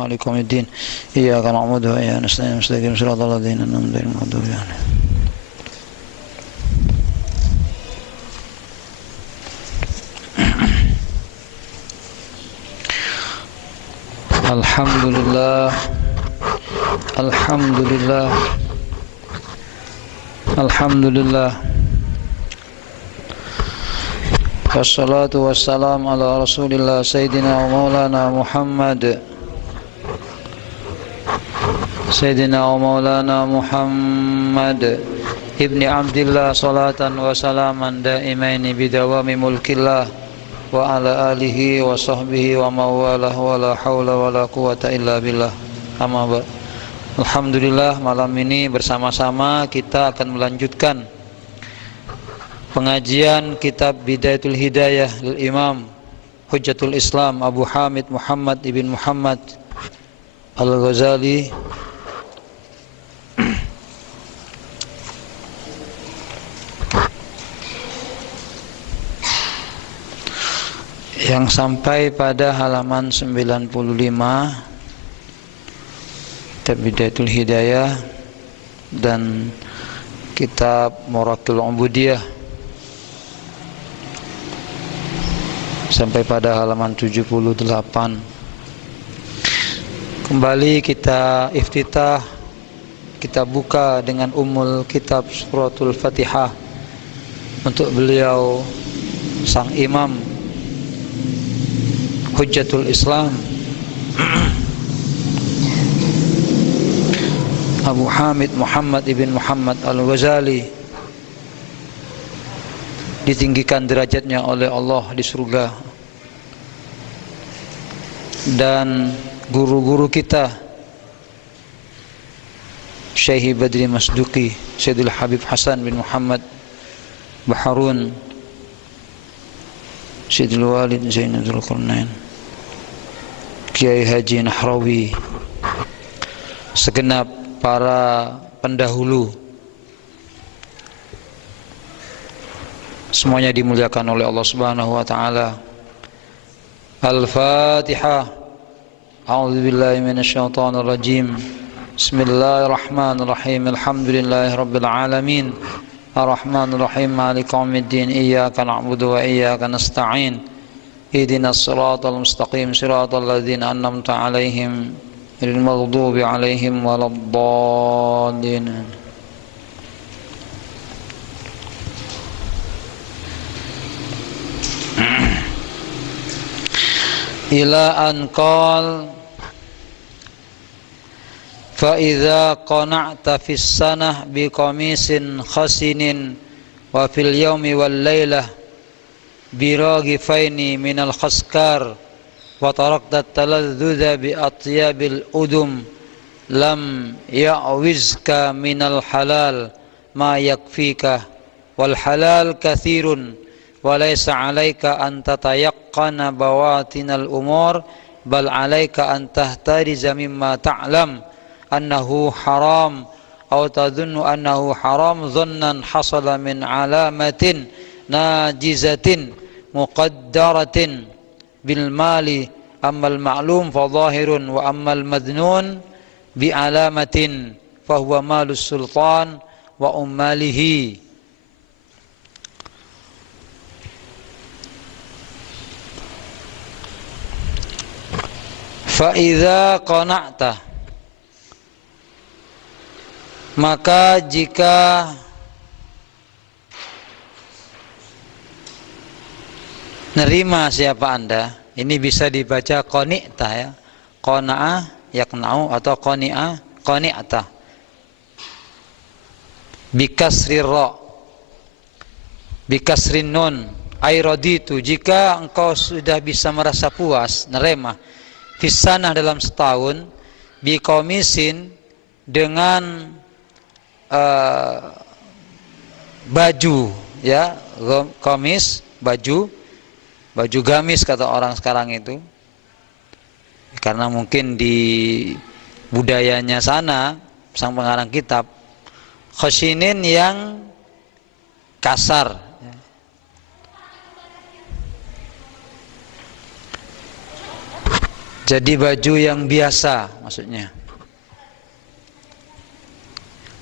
مالك يوم الدين إياك نعبد وإياك نستعين مستقيم صراط الذين أنعمت عليهم غير المغضوب عليهم. Alhamdulillah, Alhamdulillah, Alhamdulillah. Wassalatu wassalam ala rasulillah Sayyidina wa maulana Muhammad Sayyidina wa maulana Muhammad Ibni Abdillah salatan wa salaman daimaini bidawami mulkillah wa ala alihi wa sahbihi wa mawalah wa la hawla wa la quwata illa billah. Amma ba'd. Alhamdulillah, malam ini bersama-sama kita akan melanjutkan pengajian kitab Bidayatul Hidayah lil Imam Hujjatul Islam Abu Hamid Muhammad ibn Muhammad Al-Ghazali yang sampai pada halaman 95 kitab Bidayatul Hidayah dan kitab Murakil Ubudiyah sampai pada halaman 78. Kembali kita iftitah, kita buka dengan ummul kitab suratul Fatihah untuk beliau sang imam Hujjatul Islam Abu Hamid Muhammad ibn Muhammad Al-Ghazali, ditinggikan derajatnya oleh Allah di surga, dan guru-guru kita Syekh Badri Masduqi, Sayyidul Habib Hasan bin Muhammad Baharun, Sayyidul Walid Zainul Qurnain, Kiai Haji Nahrawi, segenap para pendahulu, semuanya dimuliakan oleh Allah Subhanahu wa taala. Al-Fatihah. A'udzubillahi minasyaitonir rajim. Bismillahirrahmanirrahim. Alhamdulillahirabbil alamin. Ar-Rahmanir Rahim. Maliki yaumiddin. Iyyaka na'budu wa iyyaka nasta'in. Ihdinas siratal mustaqim. Siratal ladzina an'amta 'alaihim ghairil maghdubi 'alaihim waladdallin. Ila an qal fa idza qana'ta fis sanah bi qamisin khasinin wa fil yaumi wal lailah bi raghifaini minal khaskar wa tarakta taladhdudha bi atyabil udum lam ya'wizka minal halal ma yakfika wal halal kathirun wa laysa 'alaika an tatayaqqana bawatinal umur bal 'alaika an tahtariza mimma ta'lam annahu haram aw tadhunnu annahu haram dhannan hasala min 'alamatin najizatin muqaddaratin bil mali ammal ma'lum fa dhahirun wa ammal madnun bi 'alamatin fa huwa malus sultan wa ummalihi. Fa idza qana'ta, maka jika nerima siapa Anda, ini bisa dibaca qani'ta ya, qana'a yaqna'u atau qani'a qani'ta bikasri ra bikasrin nun ay raditu, jika engkau sudah bisa merasa puas, nerima fisanah dalam setahun, bikomisin dengan baju ya, komis, baju gamis kata orang sekarang itu, karena mungkin di budayanya sana sang pengarang kitab khashinin yang kasar. Jadi baju yang biasa maksudnya.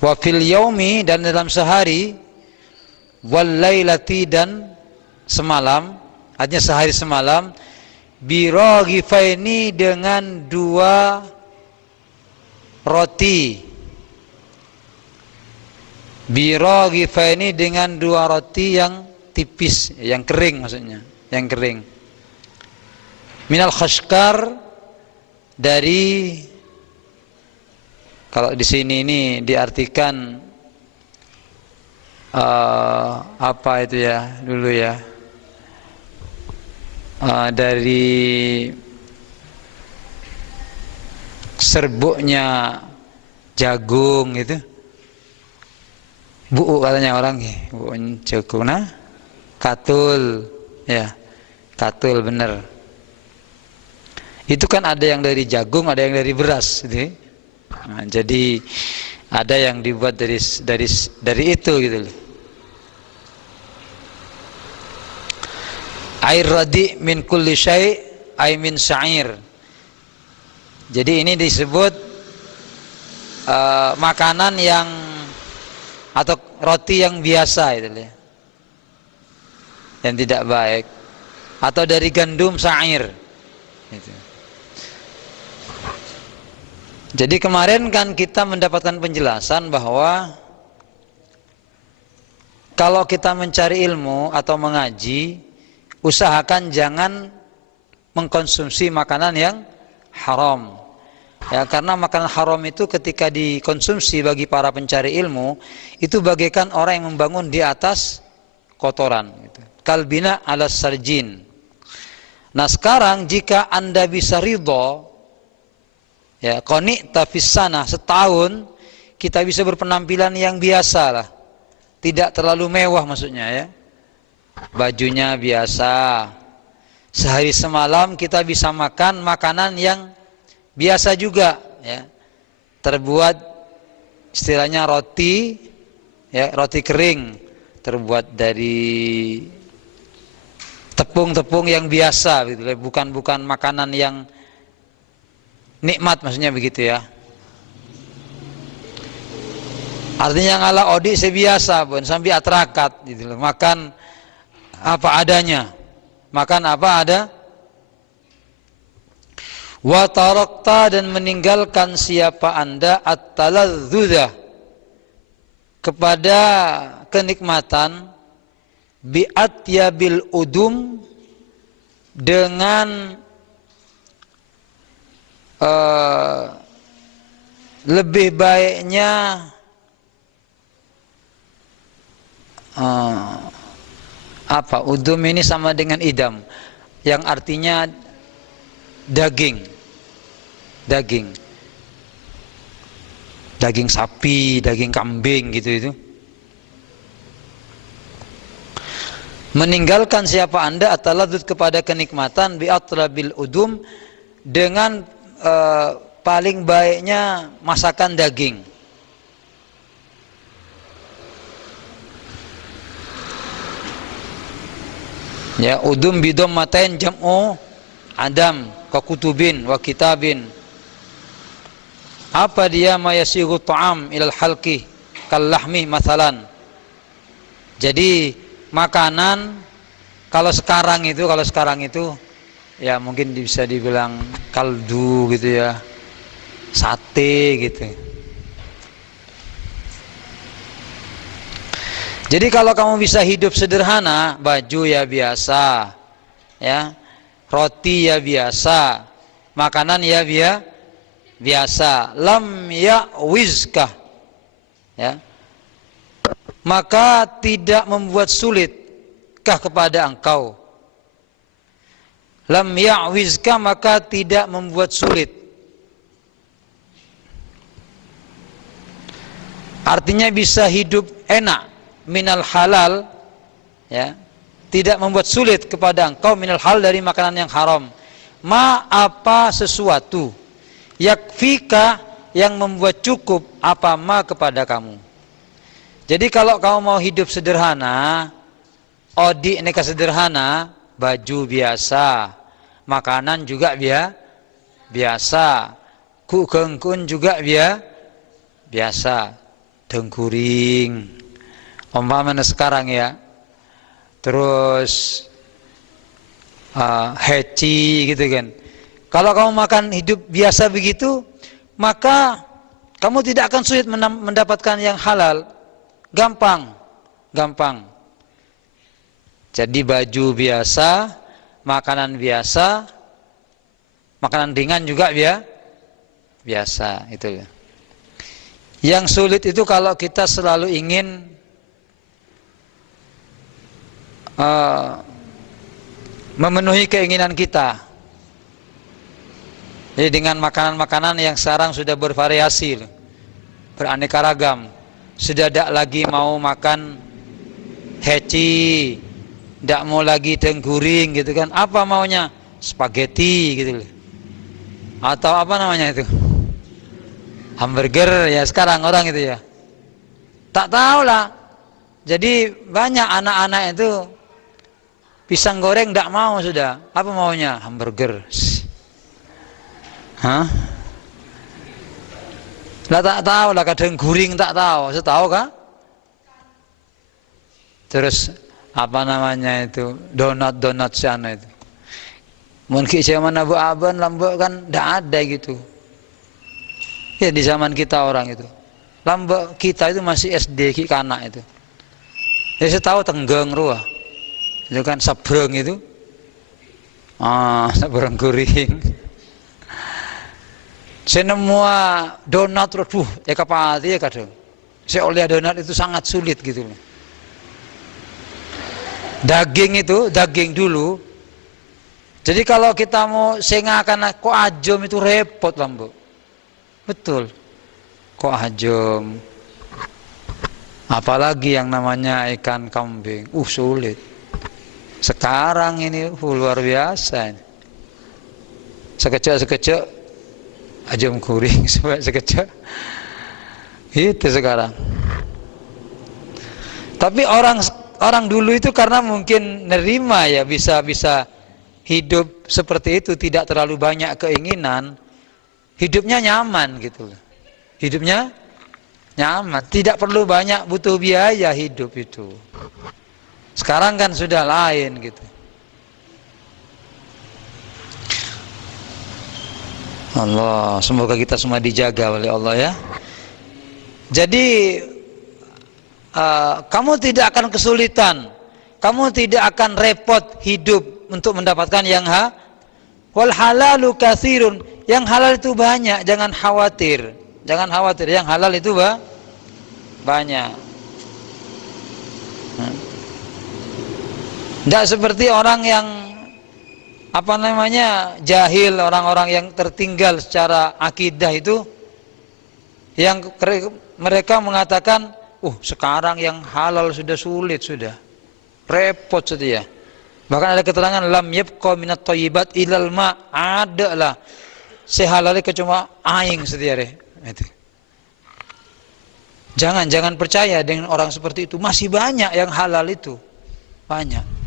Wa fil yaumi, dan dalam sehari, wal lailati, dan semalam, artinya sehari semalam, biraghifaini, dengan 2 roti. Biraghifaini, dengan 2 roti yang tipis, yang kering maksudnya, yang kering. Minal khashkar, dari, kalau di sini ini diartikan apa itu ya dulu ya, dari serbuknya jagung itu, buuk katanya orang, buuk jagung, nah katul ya, katul bener. Itu kan ada yang dari jagung, ada yang dari beras gitu. Nah, jadi ada yang dibuat dari itu gitu loh. Air radi min kulli syai' ay min sya'ir. Jadi ini disebut makanan yang, atau roti yang biasa itu loh, yang tidak baik, atau dari gandum sa'ir gitu. Jadi kemarin kan kita mendapatkan penjelasan bahwa kalau kita mencari ilmu atau mengaji, usahakan jangan mengkonsumsi makanan yang haram. Ya, karena makanan haram itu ketika dikonsumsi bagi para pencari ilmu, itu bagaikan orang yang membangun di atas kotoran gitu. Kalbina ala sarjin. Nah sekarang jika Anda bisa ridho, ya, qani' tafis sana, setahun kita bisa berpenampilan yang biasa lah, tidak terlalu mewah maksudnya ya, bajunya biasa, sehari semalam kita bisa makan makanan yang biasa juga ya, terbuat istilahnya roti ya, roti kering, terbuat dari tepung-tepung yang biasa gitu, bukan makanan yang nikmat maksudnya begitu ya. Artinya ngala odi sebiasa pun sampai atrakat gitu loh. Makan apa adanya. Makan apa ada. Wa tarakta, dan meninggalkan siapa Anda at-taladzzuza, kepada kenikmatan, bi'atyabil udum, dengan lebih baiknya apa, udum ini sama dengan idam, yang artinya daging sapi, daging kambing gitu itu. Meninggalkan siapa Anda at-taladzuz, kepada kenikmatan, bi'atlabil udum, dengan paling baiknya masakan daging. Ya, udum bidom matain jam'u adam, kakutubin wa kitabin. Apa dia? Mayasigu ta'am ilal halqi kallahmi mathalan. Jadi makanan kalau sekarang itu ya mungkin bisa dibilang kaldu gitu ya, sate gitu. Jadi kalau kamu bisa hidup sederhana, baju ya biasa ya, roti ya biasa, makanan ya biasa, lam ya'wizkah ya, maka tidak membuat sulitkah kepada engkau. Lam ya'wizka, maka tidak membuat sulit. Artinya bisa hidup enak, minal halal ya, tidak membuat sulit kepada engkau, minal halal, dari makanan yang haram. Ma, apa sesuatu, yakfika, yang membuat cukup, apa ma, kepada kamu. Jadi kalau kamu mau hidup sederhana, odi neka sederhana, baju biasa, makanan juga biasa. Ku kengkun juga biasa. Dengkuring. Umpamanya sekarang ya. Terus heci gitu kan. Kalau kamu makan hidup biasa begitu, maka kamu tidak akan sulit mendapatkan yang halal. Gampang. Jadi baju biasa, makanan biasa, makanan ringan juga biasa, itu. Yang sulit itu kalau kita selalu ingin memenuhi keinginan kita. Jadi dengan makanan-makanan yang sekarang sudah bervariasi, beraneka ragam, sudah tidak lagi mau makan heci, tidak mau lagi dengkuring gitu kan. Apa maunya? Spaghetti gitu. Atau apa namanya itu? Hamburger ya sekarang orang itu ya. Tak tahu lah. Jadi banyak anak-anak itu pisang goreng tidak mau sudah. Apa maunya? Hamburger. Hah? Lah tak tahu lah, kadang guring tak tahu. Setahu kah? Terus apa namanya itu? Donat sana itu. Mungkin zaman Abu Aban lambek kan tidak ada gitu. Ya di zaman kita orang itu. Lambek kita itu masih SD ki kanak itu. Ya saya tahu tenggeng ruah. Itu kan sabreng itu. Sabreng guring. Saya nemu donat terus ya kapati ya kadang. Saya oleh donat itu sangat sulit gitu. Daging dulu. Jadi kalau kita mau sengakan kok ajom itu repot lah, Bu. Betul. Kok ajom. Apalagi yang namanya ikan kambing. Sulit. Sekarang ini luar biasa. Sekecil ajom kuring sekecil. Itu sekarang. Tapi orang dulu itu karena mungkin nerima ya bisa hidup seperti itu, tidak terlalu banyak keinginan, hidupnya nyaman gitu. Hidupnya nyaman, tidak perlu banyak butuh biaya hidup itu. Sekarang kan sudah lain gitu. Allah, semoga kita semua dijaga oleh Allah ya. Jadi kamu tidak akan kesulitan, kamu tidak akan repot hidup untuk mendapatkan yang wal halalu katsirun, yang halal itu banyak, jangan khawatir, yang halal itu banyak. Tidak seperti orang yang jahil, orang-orang yang tertinggal secara akidah itu, yang mereka mengatakan, sekarang yang halal sudah sulit, sudah repot sudah ya. Bahkan ada keterangan lam yabqa minat thayyibat ilal ma, ada lah sehalal kecuali aing setiare. Itu. Jangan percaya dengan orang seperti itu, masih banyak yang halal itu. Banyak.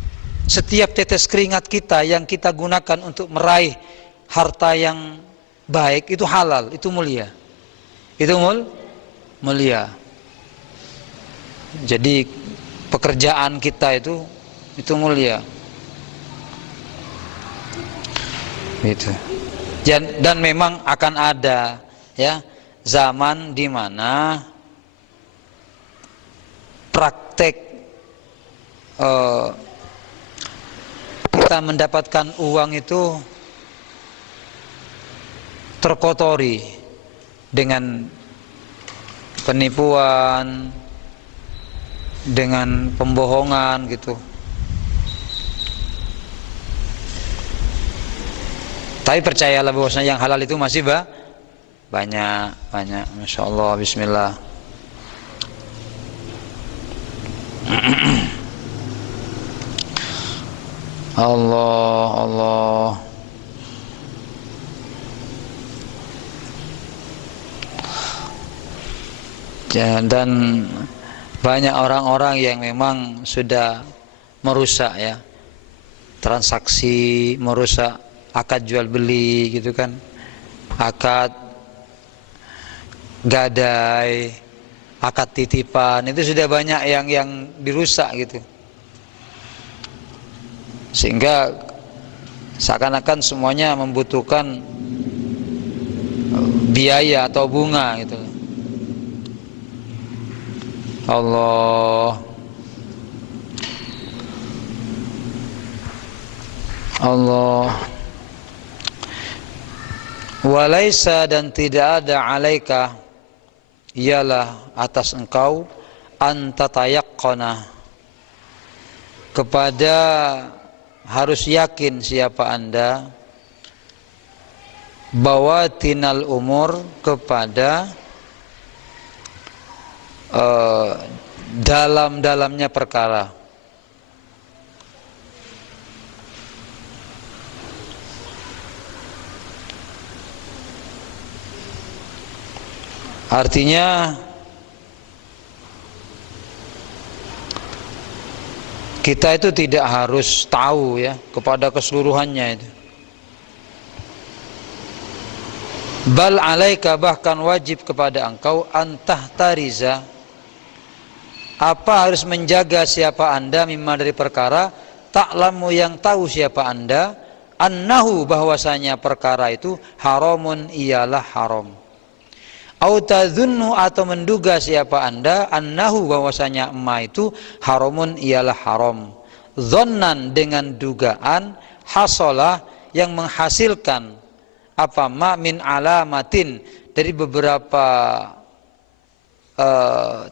Setiap tetes keringat kita yang kita gunakan untuk meraih harta yang baik itu halal, itu mulia. Itu mulia. Jadi pekerjaan kita itu mulia. Gitu. Dan memang akan ada ya zaman di mana praktek kita mendapatkan uang itu terkotori dengan penipuan, dengan pembohongan gitu. Tapi percayalah bahwasanya yang halal itu masih banyak. Masya Allah, bismillah. Allah. Dan banyak orang-orang yang memang sudah merusak ya transaksi, merusak akad jual beli gitu kan. akad gadai, akad titipan, itu sudah banyak yang dirusak gitu. Sehingga seakan-akan semuanya membutuhkan biaya atau bunga gitu. Allah walaisa, dan tidak ada alaika, ialah atas engkau, antatayaqqana, kepada harus yakin siapa anda, bawatinal umur, kepada dalam-dalamnya perkara. Artinya kita itu tidak harus tahu ya kepada keseluruhannya itu. Bal alaika, bahkan wajib kepada engkau, antahtariza, apa harus menjaga siapa anda, mimma dari perkara, ta'lamu yang tahu siapa anda, annahu bahwasanya perkara itu haramun ialah haram. Au tadzunnu, atau menduga siapa anda, annahu bahwasanya emma itu haramun ialah haram. Dzannan, dengan dugaan, hasalah, yang menghasilkan apa, ma min alamatin, dari beberapa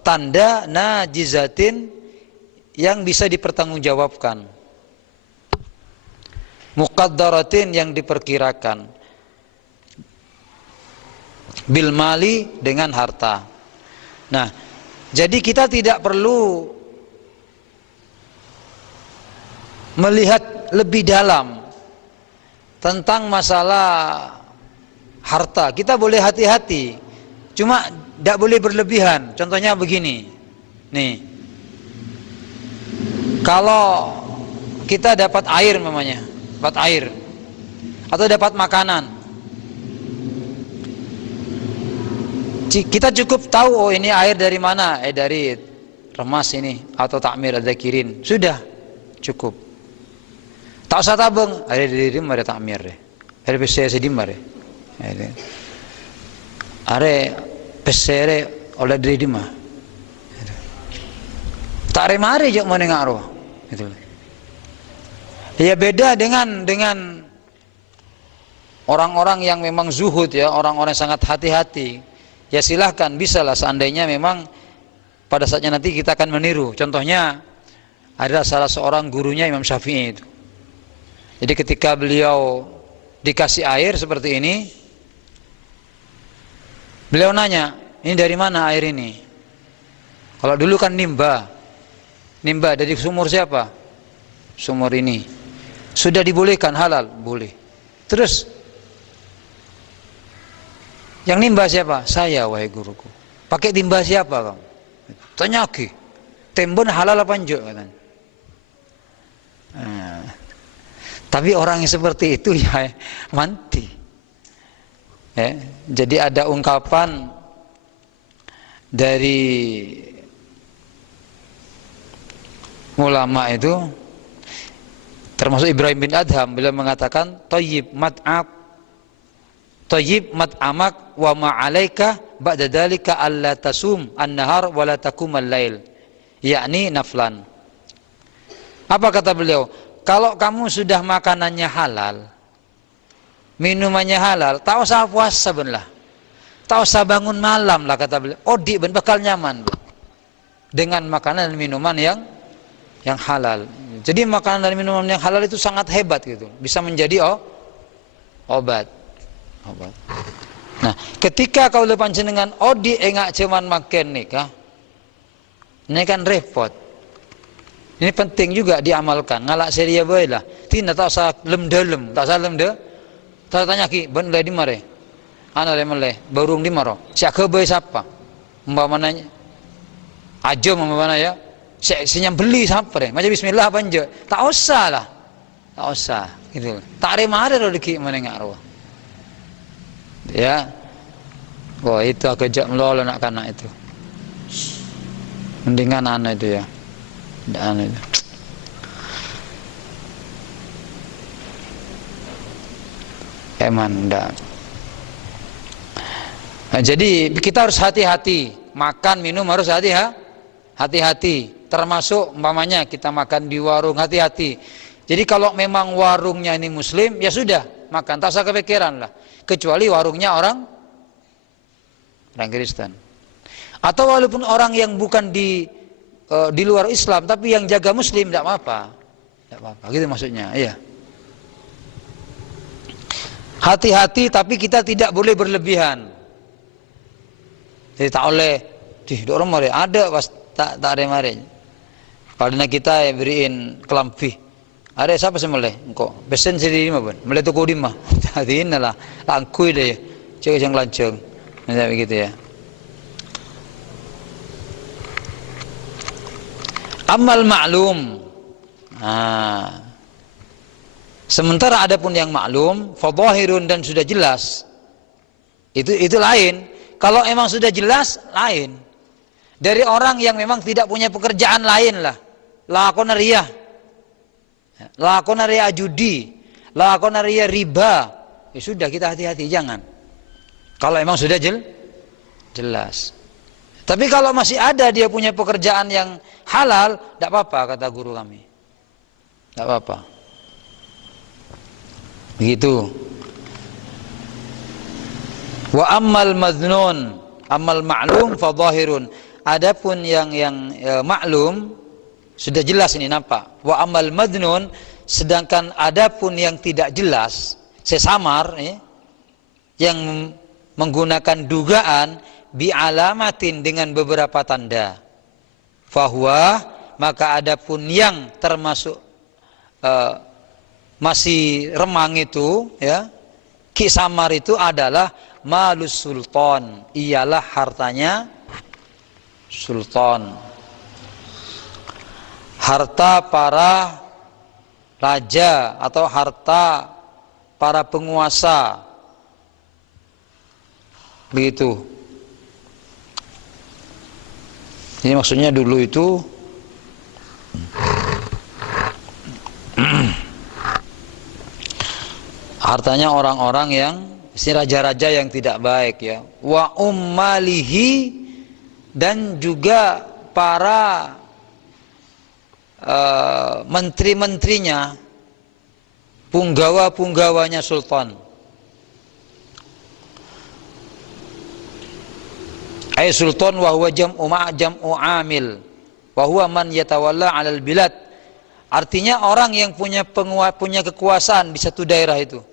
tanda, najizatin, yang bisa dipertanggungjawabkan, muqaddaratin, yang diperkirakan, bil mali, dengan harta. Nah, jadi kita tidak perlu melihat lebih dalam tentang masalah harta. Kita boleh hati-hati, cuma tidak boleh berlebihan. Contohnya begini, nih, kalau kita dapat air namanya, dapat air, atau dapat makanan, kita cukup tahu, oh ini air dari mana, dari Remas ini, atau Takmir Adzakirin, sudah cukup. Tak usah tabung, ada dari Rim, ada Takmir deh, ada PCR sedimar deh, ada PCR oleh dari Dima, tak remari jok mana ngaruh, itu. Ya beda dengan orang-orang yang memang zuhud ya, orang-orang yang sangat hati-hati. Ya silahkan, bisalah seandainya memang pada saatnya nanti kita akan meniru. Contohnya ada salah seorang gurunya Imam Syafi'i itu. Jadi ketika beliau dikasih air seperti ini, beliau nanya, ini dari mana air ini? Kalau dulu kan nimba dari sumur siapa? Sumur ini. Sudah dibolehkan halal? Boleh. Terus yang nimba siapa? Saya, wahai guruku. Pakai timba siapa kamu? Tanya lagi, tembon halal apa enggak katanya. Tapi orang yang seperti itu ya mati. Jadi ada ungkapan dari ulama itu, termasuk Ibrahim bin Adham, beliau mengatakan, thayyib mat'amak wa ma'alaika ba'da dzalika alla tasum an-nahar wa la takum al-lail, yakni naflan. Apa kata beliau? Kalau kamu sudah makanannya halal, minumannya halal, tak usah puasa benlah, tak usah bangun malam lah, kata beliau. Odi ben bakal nyaman dengan makanan dan minuman yang halal. Jadi makanan dan minuman yang halal itu sangat hebat gitu, bisa menjadi obat. Nah, ketika kau lepas dengan odi engak cuman makan nikah, ini kan repot. Ini penting juga diamalkan. Ngalak seria bae lah. Tina tak usah lem dalem, tak usah lem de. Tak tanya ki, ben le di mare. Ana le mele, barung di maro. Sia ke bae siapa? Umpamanya ajo umpamanya ya. Senyam beli siapa deh? Macam bismillah apa enggak? Tak usah lah. Tak usah gitu. Tak remare rezeki mana ngak arwah. Ya. Wah, itu agak melolo nak kanak itu. Mendingan anak itu ya. Tidak anak itu. Eman enggak. Nah, jadi kita harus hati-hati. Makan, minum harus hati-hati. Termasuk umpamanya kita makan di warung, hati-hati. Jadi kalau memang warungnya ini muslim, ya sudah, makan tak usah kepikiran lah. Kecuali warungnya orang Kristen. Atau walaupun orang yang bukan di luar Islam, tapi yang jaga muslim, tidak apa-apa. Tidak apa-apa, gitu maksudnya, iya. Hati-hati, tapi kita tidak boleh berlebihan. Jadi tak oleh, dorong mari ada pas tak ada mari. Kalau kita beriin kelampi, ada siapa semula? Engkau besen sendiri mah pun, mulai tu kau di mah. Jadi inilah langkui deh, cek yang lancung, macam begitu ya. Amal maklum. Nah, sementara ada pun yang maklum, fadhahirun dan sudah jelas. Itu lain. Kalau emang sudah jelas, lain. Dari orang yang memang tidak punya pekerjaan lain lah. Lakonaria judi, lakonaria riba. Ya sudah, kita hati-hati, jangan. Kalau emang sudah jelas. Tapi kalau masih ada dia punya pekerjaan yang halal, tidak apa-apa kata guru kami. Tidak apa-apa. Begitu. Wa ammal madnun, amal ma'lum fa dhahirun. Adapun yang maklum sudah jelas ini nampak. Wa amal madnun, sedangkan adapun yang tidak jelas, sesamar yang menggunakan dugaan bi alamatin dengan beberapa tanda. Fahuwa, maka adapun yang termasuk masih remang itu ya, kisamar itu adalah malus sultan, ialah hartanya sultan, harta para raja atau harta para penguasa, begitu. Ini maksudnya dulu itu hartanya orang-orang yang si raja-raja yang tidak baik ya. Wa ummalihi, dan juga para menteri-menterinya, punggawa-punggawanya sultan. Ay sultan wa huwa jam'u amil wa huwa man yatawalla 'alal bilad. Artinya orang yang punya kekuasaan di satu daerah itu.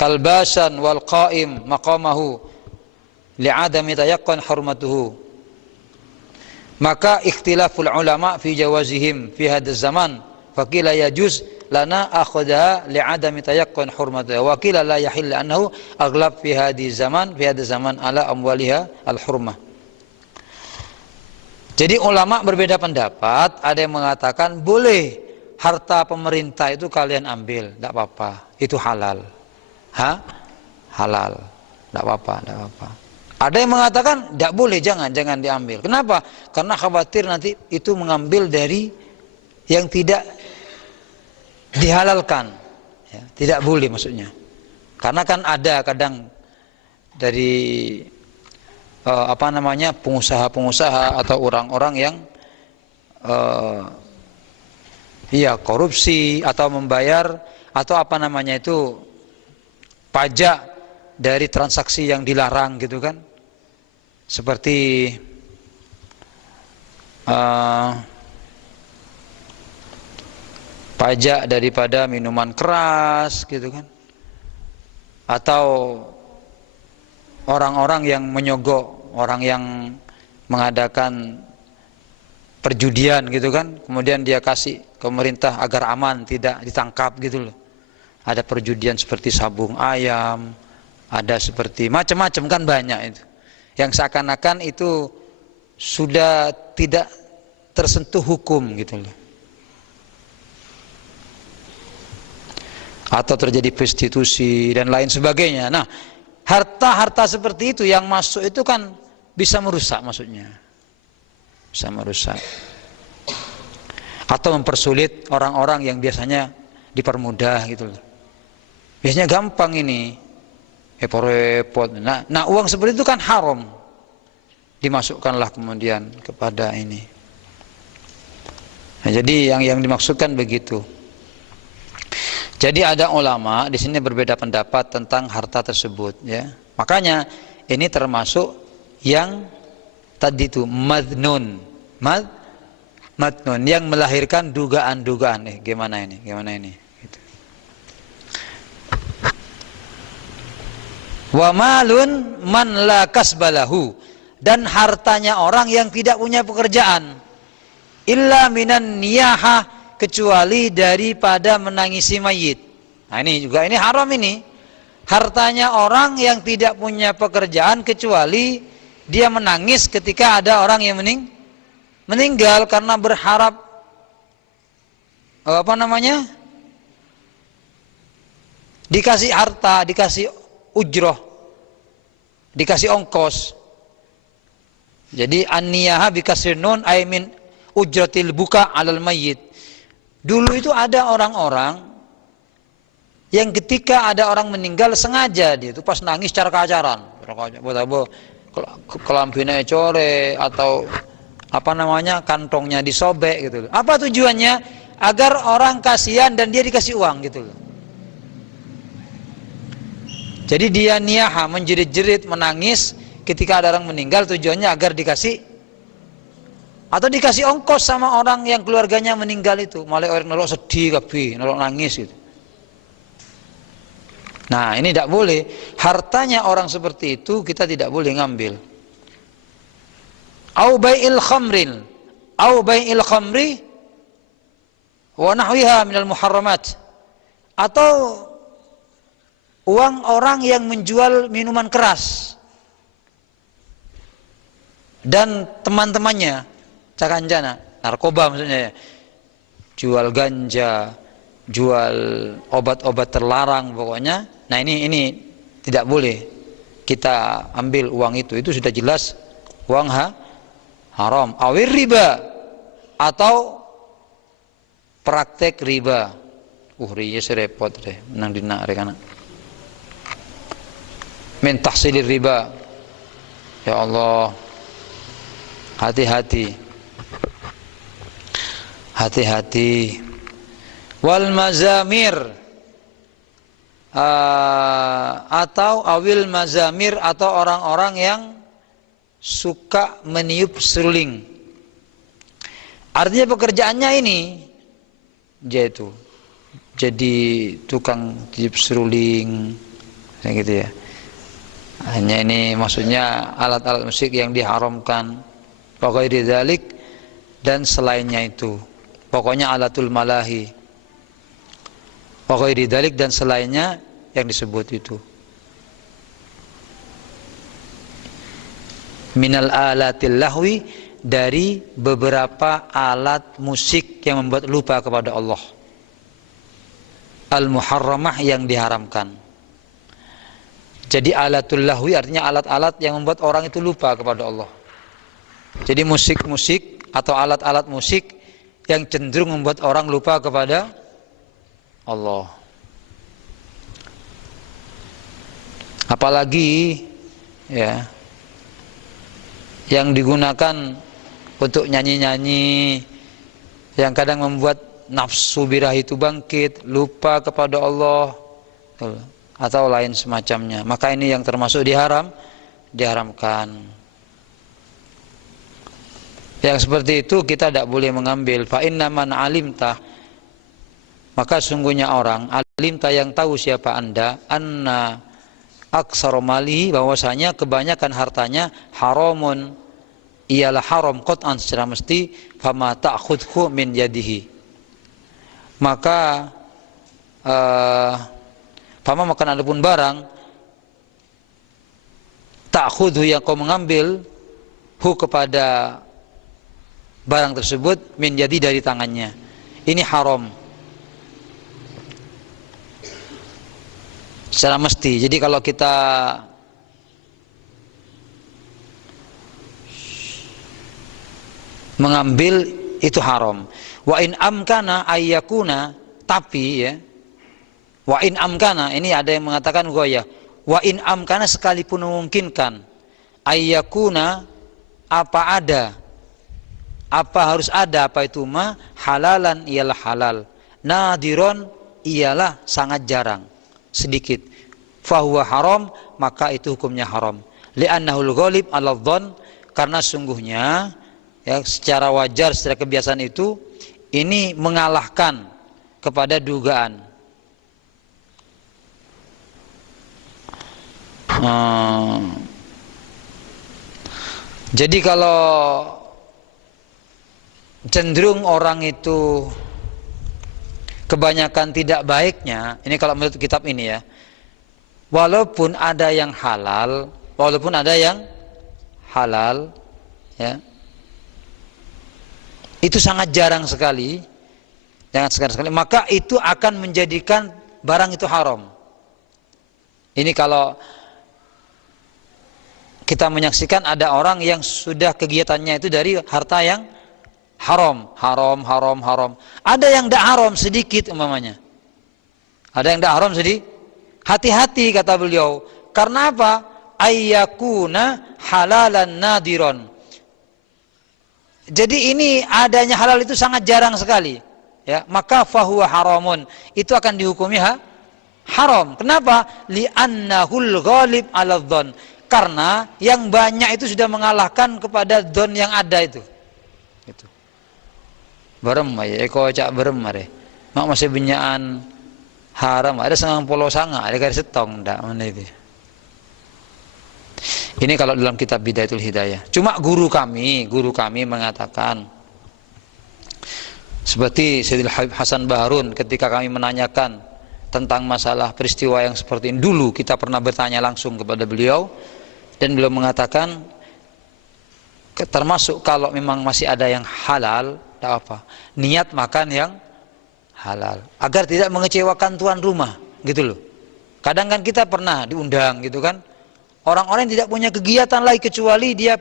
Kalbasan wal qa'im maqamahu li'adami tayaqqan hurmatuhu. Maka ikhtilaful ulama fi jawazihim fi hadzal zaman, faqila yajuz lana akhadha li'adami tayaqqan hurmatuhu wa qila la yahill annahu aghlab fi hadzal zaman ala amwaliha al hurmah. Jadi ulama berbeda pendapat. Ada yang mengatakan boleh harta pemerintah itu kalian ambil, tidak apa-apa, itu halal. Halal, tidak apa-apa. Ada yang mengatakan tidak boleh, jangan diambil. Kenapa? Karena khawatir nanti itu mengambil dari yang tidak dihalalkan, ya, tidak boleh maksudnya. Karena kan ada kadang dari pengusaha-pengusaha atau orang-orang yang korupsi atau membayar atau pajak dari transaksi yang dilarang gitu kan, seperti pajak daripada minuman keras gitu kan, atau orang-orang yang menyogok, orang yang mengadakan perjudian gitu kan, kemudian dia kasih ke pemerintah agar aman, tidak ditangkap gitu loh. Ada perjudian seperti sabung ayam, ada seperti macam-macam kan, banyak itu. Yang seakan-akan itu sudah tidak tersentuh hukum gitu loh. atau terjadi prostitusi dan lain sebagainya. Nah, harta-harta seperti itu yang masuk itu kan bisa merusak, maksudnya bisa merusak atau mempersulit orang-orang yang biasanya dipermudah gitu loh. Biasanya gampang ini, repot-repot. Nah, uang seperti itu kan haram, dimasukkanlah kemudian kepada ini. Nah, jadi yang dimaksudkan begitu. Jadi ada ulama di sini berbeda pendapat tentang harta tersebut, ya. Makanya ini termasuk yang tadi itu madnun, madnun yang melahirkan dugaan-dugaan. Gimana ini? Gitu. Wa malun man la kasbalahu, dan hartanya orang yang tidak punya pekerjaan, illa minan niyaha, kecuali daripada menangisi mayit. Nah, ini juga ini haram ini. Hartanya orang yang tidak punya pekerjaan kecuali dia menangis ketika ada orang yang meninggal karena berharap dikasih harta, dikasih ujroh, dikasih ongkos. Jadi an-niyaha bikasir nun ay min ujratil buka alal mayyit. Dulu itu ada orang-orang yang ketika ada orang meninggal sengaja dia itu pas nangis secara keacaran, kelambinya core atau kantongnya disobek gitu. Apa tujuannya? Agar orang kasihan dan dia dikasih uang gitu loh. Jadi dia niyaha, menjerit-jerit, menangis ketika ada orang meninggal, tujuannya agar dikasih atau dikasih ongkos sama orang yang keluarganya meninggal itu. Malah orang nolok sedih kabeh, nolok nangis gitu. Nah, ini tidak boleh. Hartanya orang seperti itu kita tidak boleh ngambil. Au bai'il khamri wa nahwiha minal muharramat, atau uang orang yang menjual minuman keras dan teman-temannya, cakanjana, narkoba maksudnya ya. Jual ganja, jual obat-obat terlarang pokoknya. Nah, ini tidak boleh kita ambil uang itu. Itu sudah jelas uang haram. Awir riba, atau praktek riba. Riya serepot deh, menang dina rekana. Min tahsilir riba. Ya Allah, hati-hati. Hati-hati. Wal mazamir, atau awil mazamir, atau orang-orang yang suka meniup seruling. Artinya pekerjaannya ini yaitu jadi tukang tiup seruling, kayak gitu ya. Hanya ini maksudnya alat-alat musik yang diharamkan. Pokoknya dzalik dan selainnya itu. Pokoknya alatul malahi. Pokoknya dzalik dan selainnya yang disebut itu. Minal alatil lahwi, dari beberapa alat musik yang membuat lupa kepada Allah. Al-muharramah, yang diharamkan. Jadi alatul lahwi artinya alat-alat yang membuat orang itu lupa kepada Allah. Jadi musik-musik atau alat-alat musik yang cenderung membuat orang lupa kepada Allah. Apalagi ya yang digunakan untuk nyanyi-nyanyi yang kadang membuat nafsu birah itu bangkit, lupa kepada Allah atau lain semacamnya. Maka ini yang termasuk diharamkan. Yang seperti itu kita tidak boleh mengambil. Fa inna man alimta, maka sungguhnya orang alimta yang tahu siapa Anda, anna aksara mali, bahwasanya kebanyakan hartanya haramun, ialah haram qat'an secara mesti, fama ta'khudhu min yadihi, maka fama makan adapun barang ta'khudhu yang kau mengambil hu kepada barang tersebut min yadi dari tangannya, ini haram. secara mesti. Jadi kalau kita mengambil itu haram. Wa in amkana ayyakuna, tapi ya, wa in amkana, ini ada yang mengatakan goyah. Wa in amkana, sekalipun memungkinkan, ayyakuna, apa ada, apa harus ada, apa itu ma, halalan ialah halal, nadiron ialah sangat jarang, sedikit, fahuwa haram, maka itu hukumnya haram. Li'annahul ghalib 'ala dhon, karena sungguhnya ya, secara wajar, secara kebiasaan itu ini mengalahkan kepada dugaan. Jadi kalau cenderung orang itu kebanyakan tidak baiknya, ini kalau menurut kitab ini ya, walaupun ada yang halal, ya, itu sangat jarang sekali, maka itu akan menjadikan barang itu haram. Ini kalau kita menyaksikan ada orang yang sudah kegiatannya itu dari harta yang haram. Ada yang tidak haram sedikit umpamanya. Ada yang tidak haram sedikit. Hati-hati kata beliau. Karena apa? Ayyakuna halalan nadiron. Jadi ini adanya halal itu sangat jarang sekali. Ya, maka fahuwa haramun. Itu akan dihukumi haram. Kenapa? Li'annahul ghalib 'ala dhon. Karena yang banyak itu sudah mengalahkan kepada dhon yang ada itu. Itu. Barem ya, eko cak barem mare. Mak masih benyaan haram, ada sangang polo sanga, ada garis setong ndak mana itu. Ini kalau dalam kitab Bidayatul Hidayah. Cuma guru kami mengatakan seperti Sayyidil Habib Hasan Baharun ketika kami menanyakan tentang masalah peristiwa yang seperti ini, dulu kita pernah bertanya langsung kepada beliau, dan beliau mengatakan termasuk kalau memang masih ada yang halal, tidak apa, niat makan yang halal agar tidak mengecewakan tuan rumah, gitu loh. Kadang kan kita pernah diundang gitu kan, orang-orang yang tidak punya kegiatan lagi kecuali dia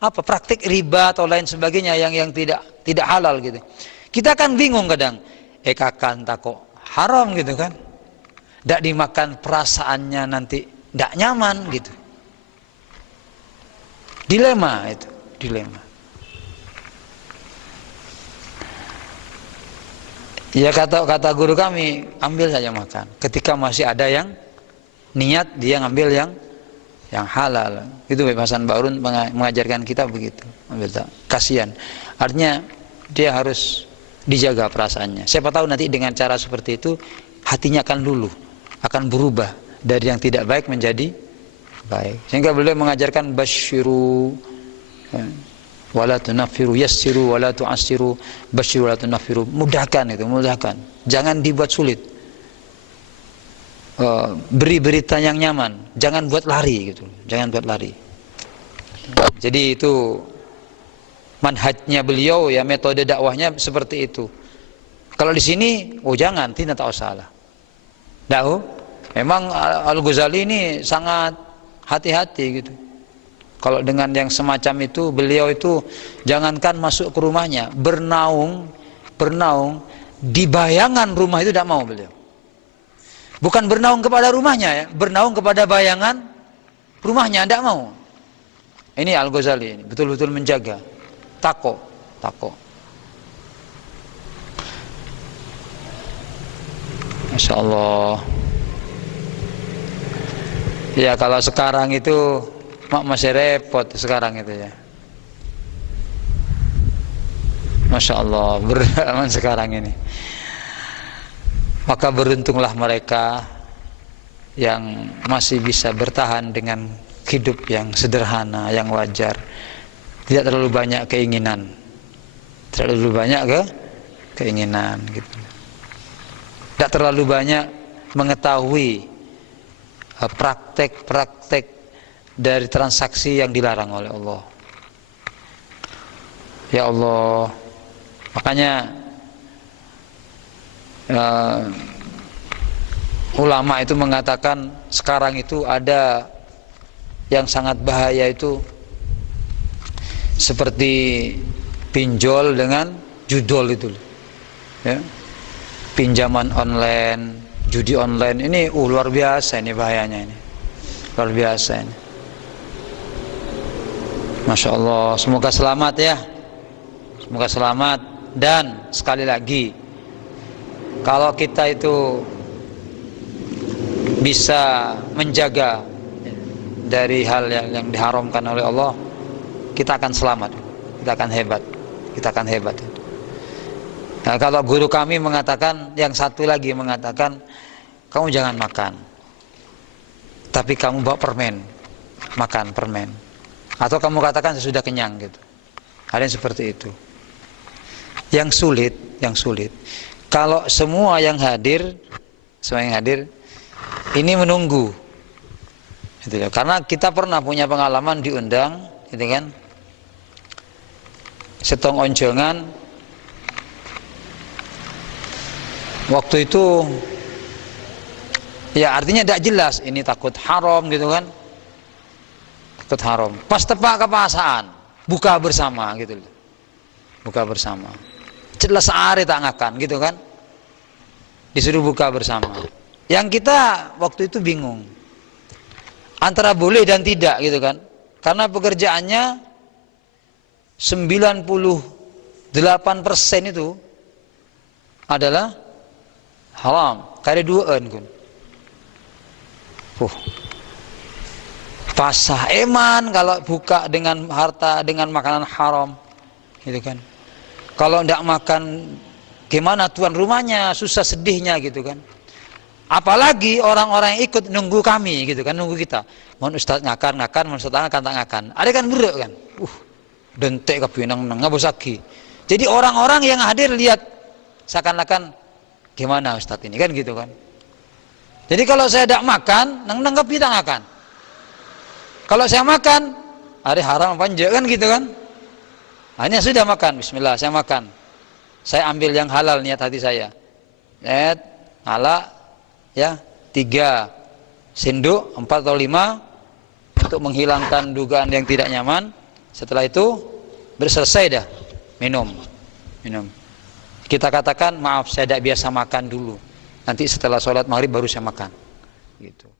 praktik riba atau lain sebagainya yang tidak halal gitu. Kita kan bingung kadang, kakan takok haram gitu kan, tidak dimakan perasaannya nanti tidak nyaman gitu. Dilema itu, dilema. Ya kata guru kami, ambil saja makan. Ketika masih ada yang niat dia ngambil yang halal. Itu Habib Hasan Baharun mengajarkan kita begitu. Ambil tak, kasihan. Artinya dia harus dijaga perasaannya. Siapa tahu nanti dengan cara seperti itu hatinya akan berubah dari yang tidak baik menjadi baik. Sehingga beliau mengajarkan basyiru wala tunaffiru, yassiru wala tu'assiru, basyiru wala tunaffiru. Mudahkan itu, mudahkan. Jangan dibuat sulit. Beri berita yang nyaman, jangan buat lari gitu. Jangan buat lari. Jadi itu manhajnya beliau ya, metode dakwahnya seperti itu. Kalau di sini jangan, tidak tahu salah. Memang Al-Ghazali ini sangat hati-hati gitu. Kalau dengan yang semacam itu, beliau itu jangankan masuk ke rumahnya, bernaung di bayangan rumah itu tidak mau beliau. Bukan bernaung kepada rumahnya ya, bernaung kepada bayangan rumahnya tidak mau. Ini Al-Ghazali ini betul-betul menjaga. Tako. Masya Allah. Ya kalau sekarang itu masih repot sekarang itu ya. Masya Allah, berat sekarang ini. Maka beruntunglah mereka yang masih bisa bertahan dengan hidup yang sederhana, yang wajar. Tidak terlalu banyak keinginan. Keinginan gitu. Tidak terlalu banyak mengetahui praktek-praktek dari transaksi yang dilarang oleh Allah. Ya Allah, makanya ulama itu mengatakan sekarang itu ada yang sangat bahaya itu seperti pinjol dengan judol itu, ya. Pinjaman online, judi online ini luar biasa ini bahayanya ini. Luar biasa ini. Masya Allah, semoga selamat ya. Semoga selamat. Dan sekali lagi, kalau kita itu bisa menjaga dari hal yang diharamkan oleh Allah, kita akan selamat, kita akan hebat, kita akan hebat. Nah, kalau guru kami mengatakan, yang satu lagi mengatakan, kamu jangan makan, tapi kamu bawa permen, makan permen, atau kamu katakan sudah kenyang gitu. Ada yang seperti itu. Yang sulit, kalau semua yang hadir ini menunggu, gitu ya. Karena kita pernah punya pengalaman diundang, gitu kan, setong onjongan. Waktu itu, ya artinya tidak jelas, ini takut haram, gitu kan, takut haram. Pas tepak kepasaan, buka bersama, gitu, buka bersama. Jelas sehari tak ngakan, gitu kan, disuruh buka bersama. Yang kita waktu itu bingung antara boleh dan tidak, gitu kan, karena pekerjaannya 98% itu adalah haram, kare duaan kan. Pasah eman kalau buka dengan harta, dengan makanan haram, gitu kan. Kalau tidak makan, gimana tuan rumahnya, susah sedihnya, gitu kan. Apalagi orang-orang yang ikut nunggu kami, gitu kan, nunggu kita. Mohon Ustaz ngakan, mohon Ustaz ngakan, tak ngakan. Ada kan buruk kan, dentek kabinang ngabosaki. Jadi orang-orang yang hadir lihat seakan-akan gimana Ustaz ini kan, gitu kan. Jadi kalau saya tidak makan, nang kita ngakan. Kalau saya makan, ada haram panjang kan, gitu kan. Hanya sudah makan, bismillah, saya makan. Saya ambil yang halal, niat hati saya. Halal, ya, 3 sendok, 4 atau 5 untuk menghilangkan dugaan yang tidak nyaman. Setelah itu berselesai dah, minum. Kita katakan maaf, saya tidak biasa makan dulu. Nanti setelah sholat maghrib baru saya makan, gitu.